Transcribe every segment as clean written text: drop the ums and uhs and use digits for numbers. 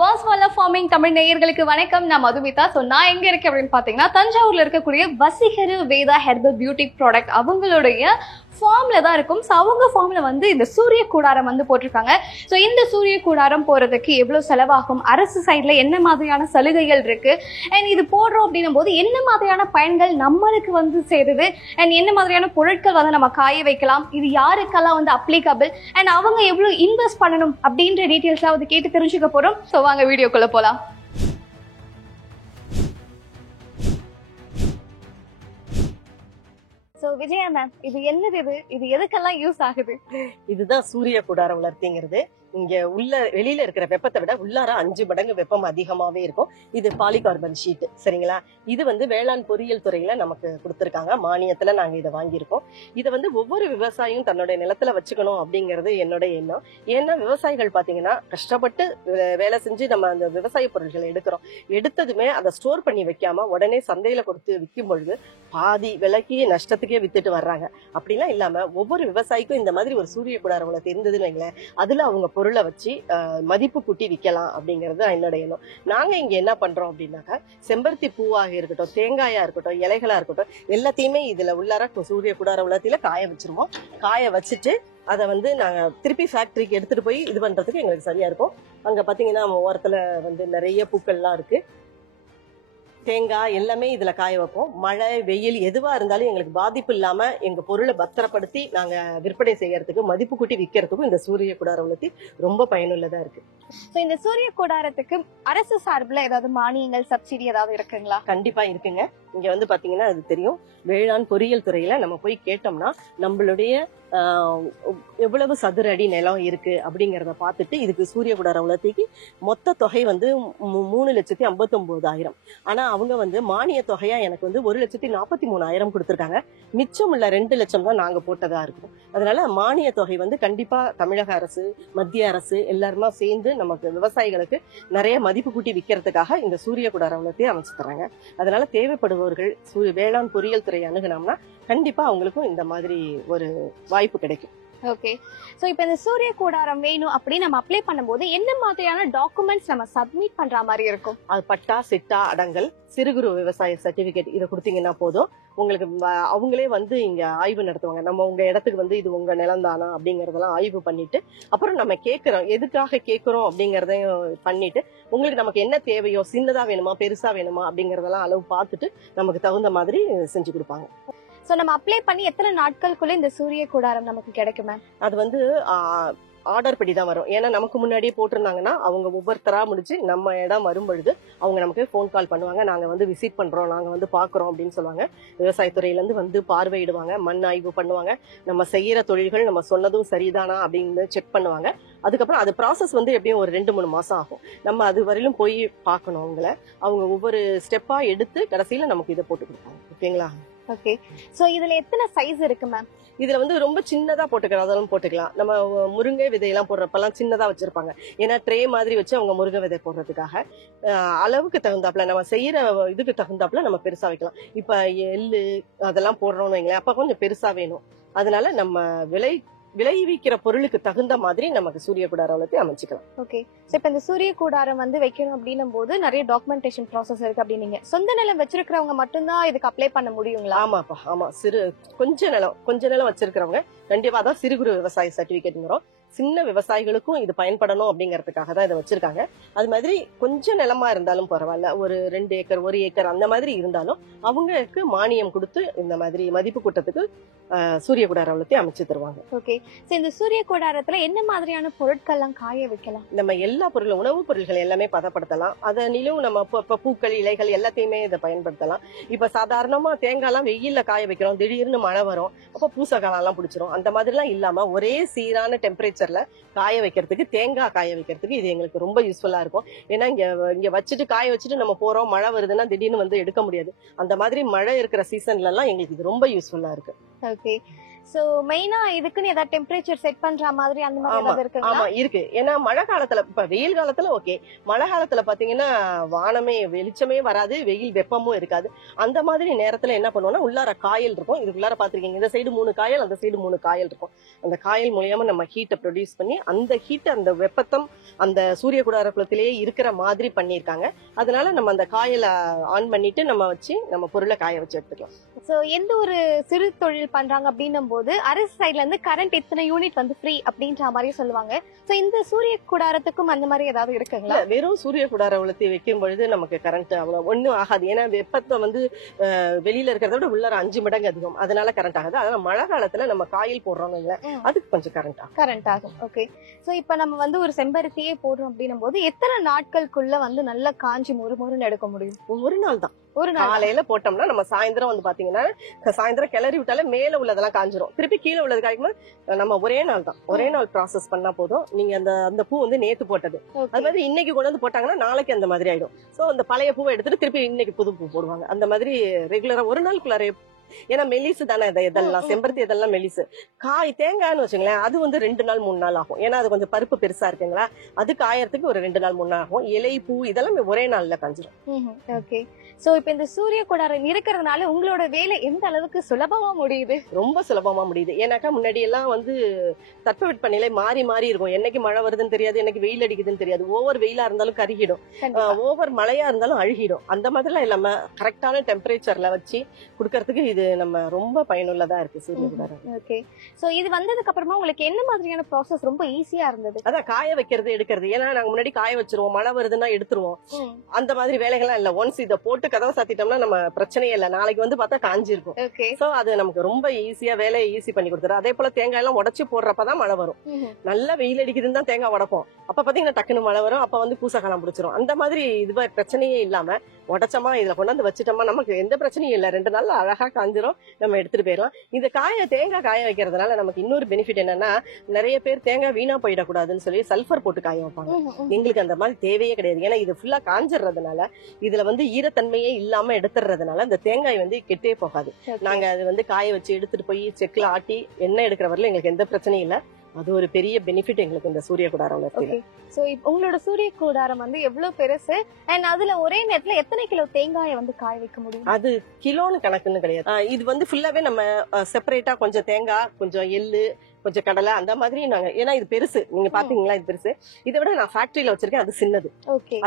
Pass வாலா farming Tamil நேயர்களுக்கு வணக்கம். நான் மதுமிதா. நான் எங்க இருக்கேன் அப்படின்னு பாத்தீங்கன்னா தஞ்சாவூர்ல இருக்கக்கூடிய வசீகர வேதா ஹெர்பல் பியூட்டி ப்ராடக்ட் அவங்களுடைய ஃபார்ம்ல தான் இருக்கும். ஸோ அவங்க ஃபார்ம்ல இந்த சூரிய கூடாரம் போட்டிருக்காங்க. ஸோ இந்த சூரிய கூடாரம் போறதுக்கு எவ்வளவு செலவாகும், அரசு சைட்ல என்ன மாதிரியான சலுகைகள் இருக்கு, அண்ட் இது போடுறோம் அப்படின்னும் போது என்ன மாதிரியான பயன்கள் நம்மளுக்கு சேருது, அண்ட் என்ன மாதிரியான பொருட்கள் நம்ம காய வைக்கலாம், இது யாருக்கெல்லாம் அப்ளிகபிள், அண்ட் அவங்க எவ்வளவு இன்வெஸ்ட் பண்ணணும் அப்படின்ற டீட்டெயில்ஸ்லாம் கேட்டு தெரிஞ்சுக்க போறோம். ஸோ வாங்க வீடியோக்குள்ள போலாம். சோ விஜயா மேம், இது என்னது, இது எதுக்கெல்லாம் யூஸ் ஆகுது? இதுதான் சூரிய கூடாரம் வளர்த்திங்கிறது. இங்க உள்ள வெளியில இருக்கிற வெப்பத்தை விட உள்ளார 5 மடங்கு வெப்பம் அதிகமாவே இருக்கும். இது பாலிகார்பன் ஷீட், சரிங்களா? இது வேளாண் பொறியியல் துறையில நமக்கு கொடுத்திருக்காங்க. மானியத்துல நாங்க இதை வாங்கியிருக்கோம். இதை ஒவ்வொரு விவசாயியும் தன்னுடைய நிலத்துல வச்சுக்கணும் அப்படிங்கிறது என்னோட எண்ணம். ஏன்னா விவசாயிகள் பாத்தீங்கன்னா கஷ்டப்பட்டு வேலை செஞ்சு நம்ம அந்த விவசாய பொருட்களை எடுக்கிறோம். எடுத்ததுமே அதை ஸ்டோர் பண்ணி வைக்காம உடனே சந்தையில கொடுத்து விற்கும் பொழுது பாதி விலைக்கு நஷ்டத்துக்கே வித்துட்டு வர்றாங்க. அப்படிலாம் இல்லாம ஒவ்வொரு விவசாயிக்கும் இந்த மாதிரி ஒரு சூரிய கூடாரம் உள்ள தெரிந்ததுன்னு வைங்களேன், அதுல அவங்க பொருளை வச்சு மதிப்பு கூட்டி விற்கலாம் அப்படிங்கிறது என்னோட எண்ணம். நாங்க இங்க என்ன பண்றோம் அப்படின்னாக்கா, செம்பருத்தி பூவாக இருக்கட்டும், தேங்காயா இருக்கட்டும், இலைகளா இருக்கட்டும், எல்லாத்தையுமே இதுல உள்ளார சூரிய கூடார உள்ளத்தில காய வச்சிருவோம். காய வச்சுட்டு அதை நாங்க திருப்பி ஃபேக்டரிக்கு எடுத்துட்டு போய் இது பண்றதுக்கு எங்களுக்கு சரியா இருக்கும். அங்க பாத்தீங்கன்னா ஓரத்துல நிறைய பூக்கள்லாம் இருக்கு. தேங்காய் எல்லாமே இதுல காய வைப்போம். மழை வெயில் எதுவா இருந்தாலும் எங்களுக்கு பாதிப்பு இல்லாம எங்க பொருளை பத்திரப்படுத்தி நாங்க விற்பனை செய்யறதுக்கு, மதிப்பு கூட்டி விற்கிறதுக்கும் இந்த சூரிய கூடார உள்ளத்தி ரொம்ப பயனுள்ளதா இருக்கு. இந்த சூரிய கூடாரத்துக்கு அரசு சார்பில் ஏதாவது மானியங்கள், சப்சிடி ஏதாவது இருக்குங்களா? கண்டிப்பா இருக்குங்க. இங்க பாத்தீங்கன்னா அது தெரியும், வேளாண் பொறியியல் துறையில நம்ம போய் கேட்டோம்னா நம்மளுடைய எவ்வளவு சதுர அடி நிலம் இருக்கு அப்படிங்கறத பார்த்துட்டு இதுக்கு சூரிய கூடார உலர்த்திக்கு மொத்த தொகை 3,59,000. ஆனா அவங்க மானிய தொகையா எனக்கு 1,43,000 கொடுத்திருக்காங்க. மிச்சம் உள்ள 2 லட்சம் தான் நாங்க போட்டதா இருக்கும். அதனால மானிய தொகை சண்டிப்பா தமிழக அரசு, மத்திய அரசு எல்லாருமா சேர்ந்து நமக்கு விவசாயிகளுக்கு நிறைய மதிப்பு கூட்டி விற்கிறதுக்காக இந்த சூரிய கூடார உலர்த்தியை அமைச்சு தராங்க. அதனால தேவைப்படுபவர்கள் வேளாண் பொறியியல் துறை அணுகுனோம்னா கண்டிப்பா அவங்களுக்கும் இந்த மாதிரி ஒரு வாய்ப்பு கிடைக்கும். ஓகே. சோ இப்போ இந்த சூரிய கூடாரம் வேணும் அப்படி நம்ம அப்ளை பண்ணும்போது என்ன மாதிரியான டாக்குமெண்ட்ஸ் நம்ம சப்மிட் பண்ற மாதிரி இருக்கும்? அது பட்டா, சிட்டா, அடங்கல், சிறு குறு விவசாய சர்டிபிகேட் இதை கொடுத்தீங்கன்னா போதும். உங்களுக்கு அவங்களே இங்க ஆய்வு நடத்துவாங்க. நம்ம உங்க இடத்துக்கு இது உங்க நிலம் தானா அப்படிங்கறதெல்லாம் ஆய்வு பண்ணிட்டு அப்புறம் நம்ம கேட்கிறோம், எதுக்காக கேட்கிறோம் அப்படிங்கறதையும் பண்ணிட்டு உங்களுக்கு நமக்கு என்ன தேவையோ, சின்னதா வேணுமா பெருசா வேணுமா அப்படிங்கறதெல்லாம் அளவு பார்த்துட்டு நமக்கு தகுந்த மாதிரி செஞ்சு கொடுப்பாங்க. சோ நம்ம அப்ளை பண்ணி எத்தனை நாட்களுக்குள்ள இந்த சூரிய கூடாரம் நமக்கு கிடைக்குமா? அது ஆர்டர் படி தான் வரும். ஏன்னா நமக்கு முன்னாடியே போட்டிருந்தாங்கன்னா அவங்க ஒவ்வொருத்தரா முடிச்சு நம்ம இடம் வரும் பொழுது அவங்க நமக்கு போன் கால் பண்ணுவாங்க. நாங்க விசிட் பண்றோம், நாங்க பாக்குறோம் அப்படின்னு சொல்லுவாங்க. விவசாயத்துறையில இருந்து பார்வையிடுவாங்க, மண் ஆய்வு பண்ணுவாங்க. நம்ம செய்யற தொழில்கள் நம்ம சொன்னதும் சரிதானா அப்படின்னு செக் பண்ணுவாங்க. அதுக்கப்புறம் அது ப்ராசஸ் எப்படியும் ஒரு 2-3 மாசம் ஆகும். நம்ம அது வரையிலும் போய் பார்க்கணும். அவங்க ஒவ்வொரு ஸ்டெப்பா எடுத்து கடைசியில நமக்கு இதை போட்டு கொடுப்பாங்க. ஓகேங்களா? ஓகே. சோ இதுல எத்தனை சைஸ் இருக்கு மேம்? இதுல ரொம்ப சின்னதா போட்டுக்கிறதாலும் போட்டுக்கலாம். நம்ம முருங்கை விதையெல்லாம் போடுறப்பெல்லாம் சின்னதா வச்சிருப்பாங்க. ஏன்னா ட்ரே மாதிரி வச்சு அவங்க முருங்கை விதை போடுறதுக்காக அளவுக்கு தகுந்தாப்புல நம்ம செய்யற இதுக்கு தகுந்தாப்புல நம்ம பெருசா வைக்கலாம். இப்ப எள்ளு அதெல்லாம் போடுறோம்னு வைங்களேன், அப்ப கொஞ்சம் பெருசா வேணும். அதனால நம்ம விளைவிக்கிற பொருளுக்கு தகுந்த மாதிரி நமக்கு சூரிய கூடார உலர்த்தி அமைச்சுக்கலாம். ஓகே. இப்ப இந்த சூரிய கூடாரம் வைக்கணும் அப்படின்னும் போது நிறைய டாக்குமெண்டேஷன் ப்ராசஸ் இருக்கு அப்படின்னீங்க. சொந்த நிலம் வச்சிருக்கிறவங்க மட்டும்தான் இதுக்கு அப்ளை பண்ண முடியுங்களா? ஆமாப்பா, ஆமா. கொஞ்ச நிலம் வச்சிருக்கிறவங்க கண்டிப்பா தான் சிறு குறு விவசாய சர்டிபிகேட்ங்கிறோம். சின்ன விவசாயிகளுக்கும் இது பயன்படணும் அப்படிங்கறதுக்காக தான் இதை வச்சிருக்காங்க. அது மாதிரி கொஞ்சம் நிலமா இருந்தாலும் பரவாயில்ல, ஒரு 2 ஏக்கர் 1 ஏக்கர் அந்த மாதிரி இருந்தாலும் அவங்களுக்கு மானியம் கொடுத்து இந்த மாதிரி மதிப்பு கூட்டத்துக்கு சூரிய கூடார உலர்த்தி அமைச்சு தருவாங்க. ஓகே. இந்த சூரிய கூடாரத்துல என்ன மாதிரியான பொருட்கள்லாம் காய வைக்கலாம்? நம்ம எல்லா பொருளும், உணவுப் பொருட்கள் எல்லாமே பதப்படுத்தலாம். அதனிலும் நம்ம பூக்கள், இலைகள் எல்லாத்தையுமே இதை பயன்படுத்தலாம். இப்ப சாதாரணமா தேங்காய்லாம் வெயில்ல காய வைக்கிறோம், திடீர்னு மழை வரும், அப்ப பூசக்காலாம் பிடிச்சிரும். அந்த மாதிரி எல்லாம் இல்லாம ஒரே சீரான டெம்பரேச்சர்ல காய வைக்கிறதுக்கு, தேங்காய் காய வைக்கிறதுக்கு இது எங்களுக்கு ரொம்ப யூஸ்ஃபுல்லா இருக்கும். ஏன்னா இங்க வச்சுட்டு காய வச்சுட்டு நம்ம போறோம், மழை வருதுன்னா திடீர்னு எடுக்க முடியாது. அந்த மாதிரி மழை இருக்கிற சீசன்ல எல்லாம் எங்களுக்கு இது ரொம்ப யூஸ்ஃபுல்லா இருக்கு. ஓகே. சோ மெயினா இதுக்குன்னு ஏதாவது டெம்பரேச்சர் செட் பண்ற மாதிரி அந்த மாதிரி ஆமா ஏதாவது இருக்குங்களா? ஆமா இருக்கு. ஏன்னா மழை காலத்துல, இப்ப வெயில் காலத்துல ஓகே, மழை காலத்துல பாத்தீங்கன்னா வானமே வெளிச்சமே வராது, வெயில் வெப்பமும் இருக்காது. அந்த மாதிரி நேரத்துல என்ன பண்ணுவோம்னா உள்ளார காயல் இருக்கும். இதுக்குள்ளார பாத்திருக்கீங்க, இந்த சைடு 3 காயல், அந்த சைடு 3 காயல் இருக்கும். அந்த காயல் மூலியமா நம்ம ஹீட்டை ப்ரொடியூஸ் பண்ணி அந்த ஹீட் அந்த வெப்பத்தம் அந்த சூரிய குடார குளத்திலேயே இருக்கிற மாதிரி பண்ணிருக்காங்க. அதனால நம்ம அந்த காயலை ஆன் பண்ணிட்டு நம்ம வச்சு நம்ம பொருளை காய வச்சு எடுத்துக்கலாம். சோ எந்த ஒரு சிறு தொழில் பண்றாங்க அப்படின்னும் போது அரசு சைட்ல இருந்து கரண்ட் இத்தனை யூனிட் வந்து ஃப்ரீ அப்படின்ற மாதிரி சொல்லுவாங்க. சோ இந்த சூரிய குடாரத்துக்கும் அந்த மாதிரி ஏதாவது இருக்குங்களா? இல்ல, வெறும் சூரிய குடார உலர்த்தி வைக்கும் பொழுது நமக்கு கரண்ட் அவ்வளவு ஒண்ணும் ஆகாது. ஏன்னா வெப்பத்தை வந்து வெளியில இருக்கிறத விட உள்ளார 5 மடங்கு அதிகம், அதனால கரண்ட் ஆகாது. அதனால மழை காலத்துல நம்ம காயில் போடுறோம், அதுக்கு கொஞ்சம் கரண்ட் ஆகும். ஓகே. சோ இப்ப நம்ம வந்து ஒரு செம்பருத்தியே போடுறோம் அப்படின்னும் போது எத்தனை நாட்களுக்குள்ள வந்து நல்லா காஞ்சி மொறுமொறுன்னு எடுக்க முடியும்? ஒரு நாள் தான். ஒரு நாள் காலையில போட்டோம்னா நம்ம சாயந்தரம் வந்து பாத்தீங்கன்னா சாயந்தரம் கிளறி விட்டாலே மேல உள்ளதெல்லாம் காஞ்சிரும், திருப்பி கீழே உள்ளது காய்க்கும். நம்ம ஒரே நாள் தான், ஒரே நாள் ப்ராசஸ் பண்ணா போதும். நீங்க அந்த பூ வந்து நேத்து போட்டது, அது மாதிரி இன்னைக்கு கொண்டு வந்து போட்டாங்கன்னா நாளைக்கு அந்த மாதிரி ஆயிடும். சோ அந்த பழைய பூவை எடுத்துட்டு திருப்பி இன்னைக்கு புது பூ போடுவாங்க. அந்த மாதிரி ரெகுலரா ஒரு நாளுக்குள்ளார. ஏன்னா மெலிசு தானே இதெல்லாம், செம்பருத்தி இதெல்லாம் மெலிசு. தேங்காய்னு வச்சுங்களேன், அது வந்து 2 நாள் 3 நாள் ஆகும். ஏன்னா அது கொஞ்சம் பருப்பு பெருசா இருக்குங்களா, அது காயறதுக்கு ஒரு 2 நாள் 3 நாள் ஆகும். இலை பூ இதெல்லாம் ஒரே நாள்ல காஞ்சிரும். ஓகே. சோ இப்ப இந்த சூரிய குடாரம் இருக்கிறதுனால உங்களோட வேலை எந்த அளவுக்கு சுலபமா முடியுது? ரொம்ப சுலபமா முடியுது. ஏன்னாக்கா முன்னாடி எல்லாம் வந்து தட்பவெட்பநிலை மாறி மாறி இருக்கும். என்னைக்கு மழை வருதுன்னு தெரியாது, என்னைக்கு வெயில் அடிக்குதுன்னு தெரியாது. ஓவர் வெயிலா இருந்தாலும் கருகிடும், ஓவர் மழையா இருந்தாலும் அழுகிடும். அந்த மாதிரிலாம் இல்லாம கரெக்டான டெம்பரேச்சர்ல வச்சு குடுக்கறதுக்கு இது நம்ம ரொம்ப பயனுள்ளதா இருக்கு சூரிய குடாரம். ஓகே. சோ இது வந்ததுக்கு அப்புறமா உங்களுக்கு என்ன மாதிரியான ப்ராசஸ் ரொம்ப ஈஸியா இருந்தது? அதான் காய வைக்கிறது எடுக்கிறது. ஏன்னா நாங்க முன்னாடி காய வச்சிருவோம், மழை வருதுன்னா எடுத்துருவோம். அந்த மாதிரி வேலைகள்லாம் இல்ல. ஒன்ஸ் இதை போட்டு கதவை சாத்திட்டோம்னா நம்ம பிரச்சனையே இல்ல, நாளைக்கு வந்து பார்த்தா காஞ்சி இருக்கும். சோ அது நமக்கு ரொம்ப ஈஸியா வேலையை ஈஸி பண்ணி கொடுத்துரு. அதே போல தேங்காய் எல்லாம் உடச்சு போடுறப்பதான் மழை வரும். நல்லா வெயில் அடிக்குதுன்னு தான் தேங்காய் உடைப்போம், அப்ப பாத்தீங்கன்னா டக்குன்னு மழை வரும், அப்ப வந்து பூசக்காலம் பிடிச்சிரும். அந்த மாதிரி இது பிரச்சனையே இல்லாம உடச்சமா இதுல கொண்டாந்து வச்சுட்டோமா நமக்கு எந்த பிரச்சனையும் இல்ல. 2 நாள்ல அழகா காஞ்சிரும், நம்ம எடுத்துட்டு போயிடலாம். இந்த தேங்காய் காய வைக்கிறதுனால நமக்கு இன்னொரு பெனிஃபிட் என்னன்னா, நிறைய பேர் தேங்காய் வீணா போயிடக்கூடாதுன்னு சொல்லி சல்பர் போட்டு காய வைப்பாங்க. எங்களுக்கு அந்த மாதிரி தேவையே கிடையாது. ஏன்னா இது ஃபுல்லா காஞ்சிடுறதுனால, இதுல வந்து ஈரத்தன்மையே இல்லாம எடுத்துறதுனால இந்த தேங்காய் வந்து கெட்டே போகாது. நாங்க அது வந்து காய வச்சு எடுத்துட்டு போய் செக்ல ஆட்டி எண்ணெய் எடுக்கிற வரல எங்களுக்கு எந்த பிரச்சனையும் இல்ல. அது ஒரு பெரிய பெனிஃபிட் எங்களுக்கு இந்த சூரிய குடாரம். சோ உங்களோட சூரிய குடாரம் வந்து எவ்வளவு பெருசு, அண்ட் அதுல ஒரே நேரத்துல எத்தனை கிலோ தேங்காயை வந்து காய வைக்க முடியும்? அது கிலோன்னு கணக்குன்னு கிடையாது. இது வந்து ஃபுல்லாவே நம்ம செப்பரேட்டா கொஞ்சம் தேங்காய், கொஞ்சம் எள்ளு, கொஞ்சம் கடலை, அந்த மாதிரி நாங்க, ஏன்னா இது பெருசு, நீங்க பாத்தீங்களா இது பெருசு. இதை விட நான் ஃபேக்டரியில வச்சிருக்கேன், அது சின்னது.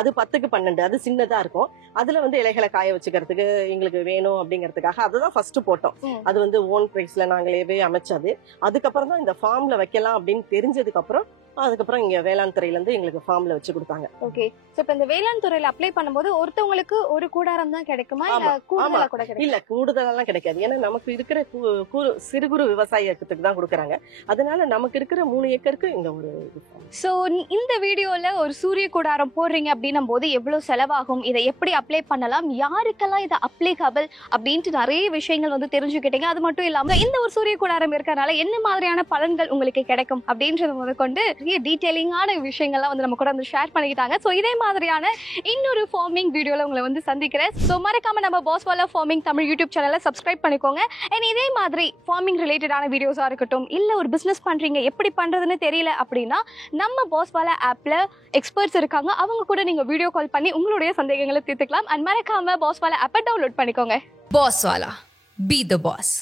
அது 10க்கு 12, அது சின்னதா இருக்கும். அதுல வந்து இலைகளை காய வச்சுக்கிறதுக்கு எங்களுக்கு வேணும் அப்படிங்கறதுக்காக அதுதான் ஃபர்ஸ்ட் போட்டோம். அது வந்து ஓன் பிரைஸ்ல நாங்களே அமைச்சது. அதுக்கப்புறம் தான் இந்த ஃபார்ம்ல வைக்கலாம் அப்படின்னு தெரிஞ்சதுக்கு அப்புறம் அதுக்கப்புறம் இங்க வேளாண் துறையில இருந்து எங்களுக்கு ஃபார்ம்ல வச்சு கொடுத்தாங்க. ஓகே. சோ இப்ப இந்த வேளாண் துறையில அப்ளை பண்ணும்போது ஒருத்தவங்களுக்கு ஒரு கூடாரம் தான் கிடைக்குமா, இல்ல கூடுதலா கூட கிடைக்குமா? இல்ல, கூடுதலெல்லாம் கிடைக்காது. ஏன்னா நமக்கு இருக்கிற சிறு குறு விவசாயத்துக்கு தான் கொடுக்கறாங்க. அதனால நமக்கு இருக்கிற 3 ஏக்கருக்கு இந்த ஒரு. சோ இந்த வீடியோல ஒரு சூரிய கூடாரம் போடுறீங்க அப்படின்னும் போது எவ்வளவு செலவாகும், இதை எப்படி அப்ளை பண்ணலாம், யாருக்கெல்லாம் இதை அப்ளிகபிள் அப்படின்ட்டு நிறைய விஷயங்கள் வந்து தெரிஞ்சுக்கிட்டீங்க. அது மட்டும் இல்லாம இந்த ஒரு சூரிய கூடாரம் இருக்கறனால என்ன மாதிரியான பலன்கள் உங்களுக்கு கிடைக்கும் அப்படின்றது முதற்கொண்டு டீடைலிங்கான விஷயங்கள்லாம் வந்து நம்ம கூட வந்து ஷேர் பண்ணிக்கிட்டாங்க. ஸோ இதே மாதிரியான இன்னொரு ஃபார்மிங் வீடியோவில் உங்களை வந்து சந்திக்கிறேன். ஸோ மறக்காம நம்ம பாஸ்வாலா ஃபார்மிங் தமிழ் யூடியூப் சேனலை சப்ஸ்கிரைப் பண்ணிக்கோங்க. அண்ட் இதே மாதிரி ஃபார்மிங் ரிலேட்டடான வீடியோஸாக இருக்கட்டும், இல்லை ஒரு பிஸ்னஸ் பண்ணுறீங்க எப்படி பண்ணுறதுன்னு தெரியல அப்படின்னா நம்ம பாஸ்வாலா ஆப்பில் எக்ஸ்பர்ட்ஸ் இருக்காங்க, அவங்க கூட நீங்கள் வீடியோ கால் பண்ணி உங்களுடைய சந்தேகங்களை தீர்த்துக்கலாம். அண்ட் மறக்காம பாஸ்வாலா ஆப்பை டவுன்லோட் பண்ணிக்கோங்க. பாஸ்வாலா, பி த பாஸ்.